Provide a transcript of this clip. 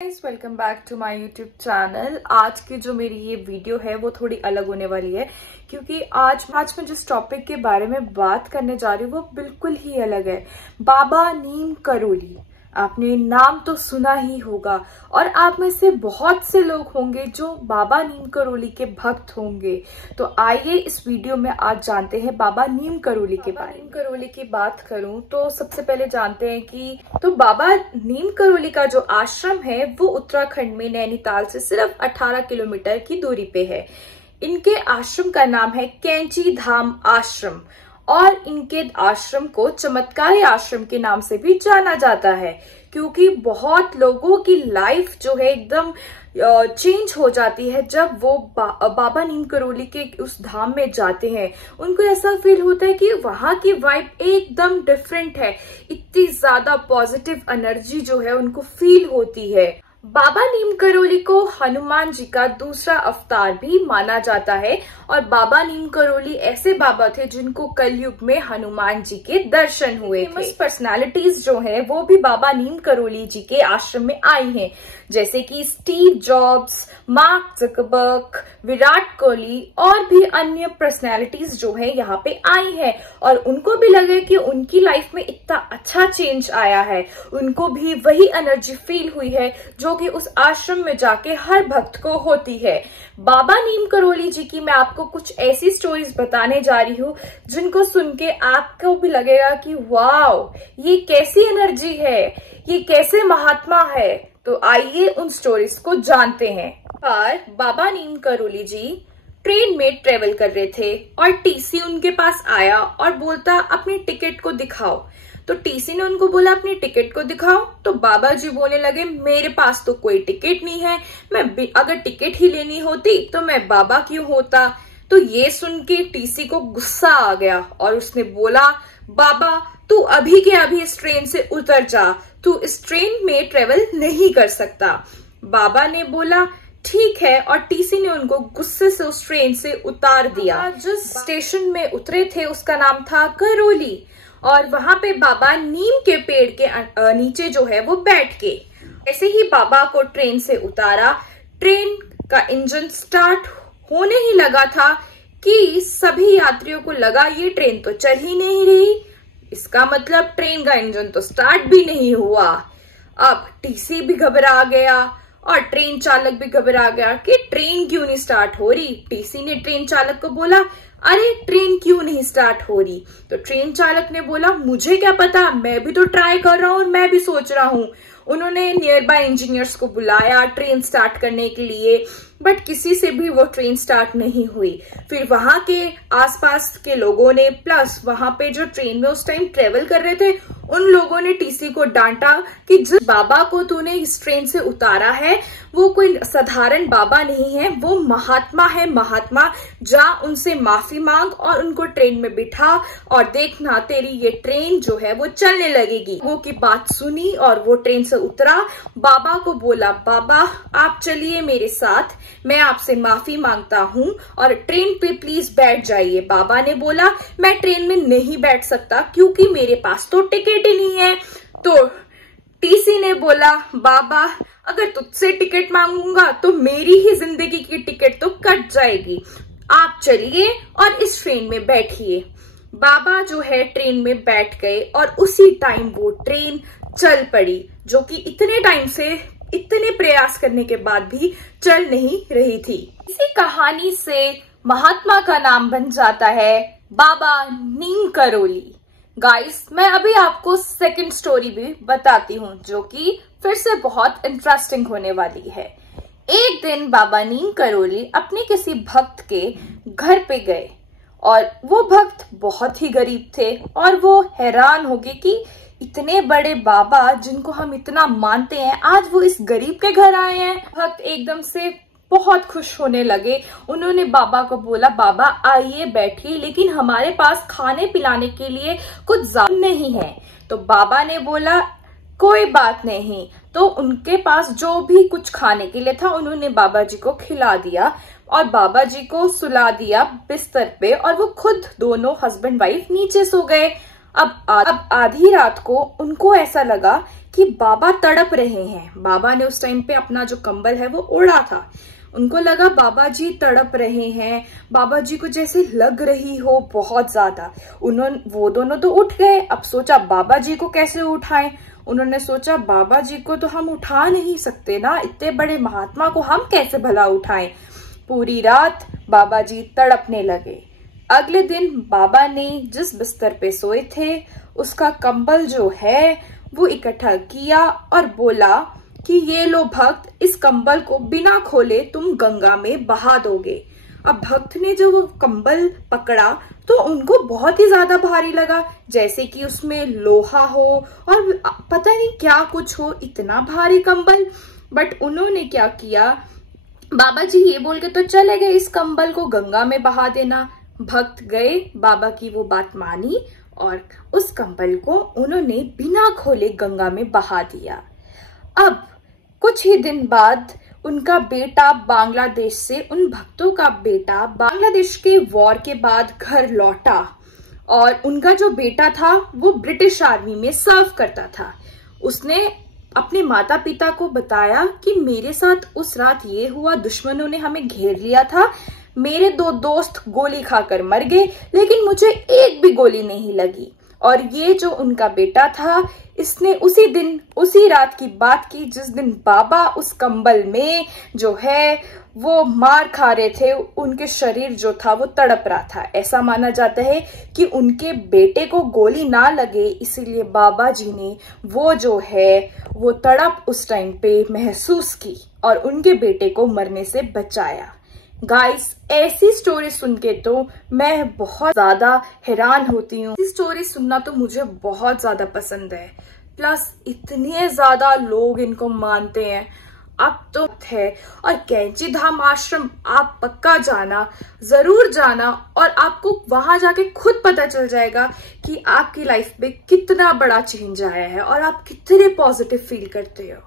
Welcome back to my YouTube channel. आज की जो मेरी ये वीडियो है वो थोड़ी अलग होने वाली है क्योंकि आज मैं जिस टॉपिक के बारे में बात करने जा रही हूँ वो बिल्कुल ही अलग है। बाबा नीम करोली, आपने नाम तो सुना ही होगा और आप में से बहुत से लोग होंगे जो बाबा नीम करोली के भक्त होंगे। तो आइए इस वीडियो में आज जानते हैं बाबा नीम करोली के बारे में। नीम करोली की बात करूं तो सबसे पहले जानते हैं कि बाबा नीम करोली का जो आश्रम है वो उत्तराखंड में नैनीताल से सिर्फ 18 किलोमीटर की दूरी पे है। इनके आश्रम का नाम है कैंची धाम आश्रम और इनके आश्रम को चमत्कारी आश्रम के नाम से भी जाना जाता है क्योंकि बहुत लोगों की लाइफ जो है एकदम चेंज हो जाती है जब वो बाबा नीम करोली के उस धाम में जाते हैं। उनको ऐसा फील होता है कि वहां की वाइब एकदम डिफरेंट है, इतनी ज्यादा पॉजिटिव एनर्जी जो है उनको फील होती है। बाबा नीम करोली को हनुमान जी का दूसरा अवतार भी माना जाता है और बाबा नीम करोली ऐसे बाबा थे जिनको कलयुग में हनुमान जी के दर्शन हुए थे। फेमस पर्सनालिटीज जो है वो भी बाबा नीम करोली जी के आश्रम में आई हैं, जैसे कि Steve jobs, mark Zuckerberg, Virat Kohli और भी अन्य पर्सनालिटीज जो है यहाँ पे आई हैं और उनको भी लगे कि उनकी लाइफ में इतना अच्छा चेंज आया है, उनको भी वही एनर्जी फील हुई है जो कि उस आश्रम में जाके हर भक्त को होती है। बाबा नीम करोली जी की मैं आपको कुछ ऐसी स्टोरीज बताने जा रही हूँ जिनको सुन के आपको भी लगेगा कि वाओ, ये कैसी एनर्जी है, ये कैसे महात्मा है। तो आइए उन स्टोरीज को जानते हैं। पर बाबा नीम करोली जी ट्रेन में ट्रेवल कर रहे थे और टीसी उनके पास आया और बोलता अपनी टिकट को दिखाओ। तो टीसी ने उनको बोला अपनी टिकट को दिखाओ। तो बाबा जी बोलने लगे मेरे पास तो कोई टिकट नहीं है, मैं अगर टिकट ही लेनी होती तो मैं बाबा क्यों होता। तो ये सुन के टीसी को गुस्सा आ गया और उसने बोला बाबा तू अभी के अभी इस ट्रेन से उतर जा, तू इस ट्रेन में ट्रेवल नहीं कर सकता। बाबा ने बोला ठीक है और टीसी ने उनको गुस्से से उस ट्रेन से उतार दिया। जिस स्टेशन में उतरे थे उसका नाम था करोली और वहां पे बाबा नीम के पेड़ के नीचे जो है वो बैठ के ऐसे ही बाबा को ट्रेन से उतारा। ट्रेन का इंजन स्टार्ट होने ही लगा था कि सभी यात्रियों को लगा ये ट्रेन तो चल ही नहीं रही, इसका मतलब ट्रेन का इंजन तो स्टार्ट भी नहीं हुआ। अब टीसी भी घबरा गया और ट्रेन चालक भी घबरा गया कि ट्रेन क्यों नहीं स्टार्ट हो रही। टीसी ने ट्रेन चालक को बोला अरे ट्रेन क्यों नहीं स्टार्ट हो रही। तो ट्रेन चालक ने बोला मुझे क्या पता, मैं भी तो ट्राई कर रहा हूँ, मैं भी सोच रहा हूँ। उन्होंने नियर बाय इंजीनियर्स को बुलाया ट्रेन स्टार्ट करने के लिए, बट किसी से भी वो ट्रेन स्टार्ट नहीं हुई। फिर वहां के आसपास के लोगों ने प्लस वहां पे जो ट्रेन में उस टाइम ट्रेवल कर रहे थे उन लोगों ने टीसी को डांटा कि जिस बाबा को तूने इस ट्रेन से उतारा है वो कोई साधारण बाबा नहीं है, वो महात्मा है, महात्मा। जा उनसे माफी मांग और उनको ट्रेन में बिठा और देखना तेरी ये ट्रेन जो है वो चलने लगेगी। वो की बात सुनी और वो ट्रेन से उतरा। बाबा को बोला बाबा आप चलिए मेरे साथ, मैं आपसे माफी मांगता हूँ और ट्रेन पे प्लीज बैठ जाइए। बाबा ने बोला मैं ट्रेन में नहीं बैठ सकता क्योंकि मेरे पास तो टिकट ही नहीं है। तो टीसी ने बोला बाबा अगर तुझसे टिकट मांगूंगा तो मेरी ही जिंदगी की टिकट तो कट जाएगी, आप चलिए और इस ट्रेन में बैठिए। बाबा जो है ट्रेन में बैठ गए और उसी टाइम वो ट्रेन चल पड़ी जो कि इतने टाइम से इतने प्रयास करने के बाद भी चल नहीं रही थी। इसी कहानी से महात्मा का नाम बन जाता है बाबा नीम करोली। गाइस मैं अभी आपको सेकंड स्टोरी भी बताती हूँ जो कि फिर से बहुत इंटरेस्टिंग होने वाली है। एक दिन बाबा नीम करोली अपने किसी भक्त के घर पे गए और वो भक्त बहुत ही गरीब थे और वो हैरान हो गए कि इतने बड़े बाबा जिनको हम इतना मानते हैं आज वो इस गरीब के घर आए हैं। भक्त एकदम से बहुत खुश होने लगे। उन्होंने बाबा को बोला बाबा आइए बैठिए, लेकिन हमारे पास खाने पिलाने के लिए कुछ ज्यादा नहीं है। तो बाबा ने बोला कोई बात नहीं। तो उनके पास जो भी कुछ खाने के लिए था उन्होंने बाबा जी को खिला दिया और बाबा जी को सुला दिया बिस्तर पे और वो खुद दोनों हस्बैंड वाइफ नीचे सो गए। अब आधी रात को उनको ऐसा लगा कि बाबा तड़प रहे हैं। बाबा ने उस टाइम पे अपना जो कंबल है वो ओढ़ा था। उनको लगा बाबा जी तड़प रहे हैं, बाबा जी को जैसे लग रही हो बहुत ज्यादा। वो दोनों तो उठ गए। अब सोचा बाबा जी को कैसे उठाएं। उन्होंने सोचा बाबा जी को तो हम उठा नहीं सकते ना, इतने बड़े महात्मा को हम कैसे भला उठाएं। पूरी रात बाबा जी तड़पने लगे। अगले दिन बाबा ने जिस बिस्तर पे सोए थे उसका कंबल जो है वो इकट्ठा किया और बोला कि ये लो भक्त, इस कंबल को बिना खोले तुम गंगा में बहा दोगे। अब भक्त ने जो वो कंबल पकड़ा तो उनको बहुत ही ज्यादा भारी लगा, जैसे कि उसमें लोहा हो और पता नहीं क्या कुछ हो, इतना भारी कंबल। बट उन्होंने क्या किया, बाबा जी ये बोल के तो चले गए इस कंबल को गंगा में बहा देना। भक्त गए, बाबा की वो बात मानी और उस कंबल को उन्होंने बिना खोले गंगा में बहा दिया। अब कुछ ही दिन बाद उनका बेटा बांग्लादेश से, उन भक्तों का बेटा बांग्लादेश के वॉर के बाद घर लौटा और उनका जो बेटा था वो ब्रिटिश आर्मी में सर्व करता था। उसने अपने माता पिता को बताया कि मेरे साथ उस रात ये हुआ, दुश्मनों ने हमें घेर लिया था, मेरे 2 दोस्त गोली खाकर मर गए लेकिन मुझे एक भी गोली नहीं लगी। और ये जो उनका बेटा था इसने उसी दिन उसी रात की बात की जिस दिन बाबा उस कंबल में जो है वो मार खा रहे थे, उनके शरीर जो था वो तड़प रहा था। ऐसा माना जाता है कि उनके बेटे को गोली ना लगे इसीलिए बाबा जी ने वो जो है वो तड़प उस टाइम पे महसूस की और उनके बेटे को मरने से बचाया। गाइस, ऐसी स्टोरी सुन के तो मैं बहुत ज्यादा हैरान होती हूँ। ऐसी स्टोरी सुनना तो मुझे बहुत ज्यादा पसंद है। प्लस इतने ज्यादा लोग इनको मानते हैं। अब तो है, और कैंची धाम आश्रम आप पक्का जाना, जरूर जाना और आपको वहां जाके खुद पता चल जाएगा कि आपकी लाइफ में कितना बड़ा चेंज आया है और आप कितने पॉजिटिव फील करते हो।